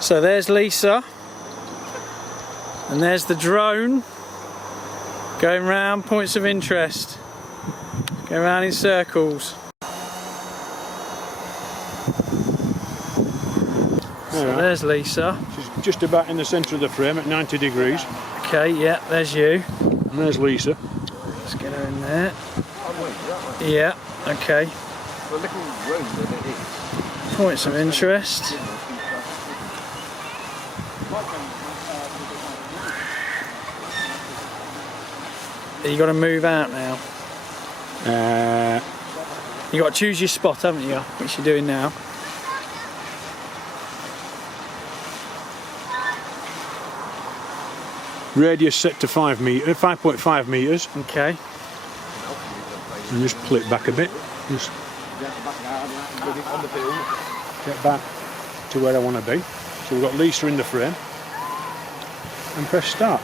So there's Lisa, and there's the drone going round points of interest, going round in circles. So there's Lisa. She's just about in the centre of the frame at 90 degrees. Okay, yeah, there's you. And there's Lisa. Let's get her in there. Yeah, okay. Points of interest. You got to move out now. You got to choose your spot, haven't you? Which you're doing now. Radius set to 5.5 metres. Okay. And just pull it back a bit. Just get back to where I want to be. So we've got Lisa in the frame. And press start.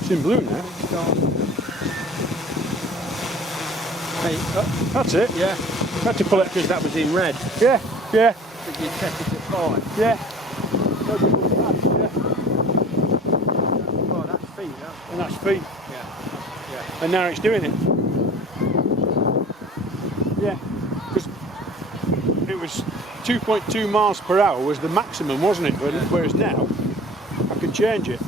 It's in blue now. Hey, That's it. yeah. Had to pull it. Because that was in red. Yeah, yeah, Did you set it at 5? yeah. Oh, that's feet, And that's feet. yeah. And now it's doing it. Yeah, because it was 2.2 miles per hour was the maximum, wasn't it? Whereas now I can change it.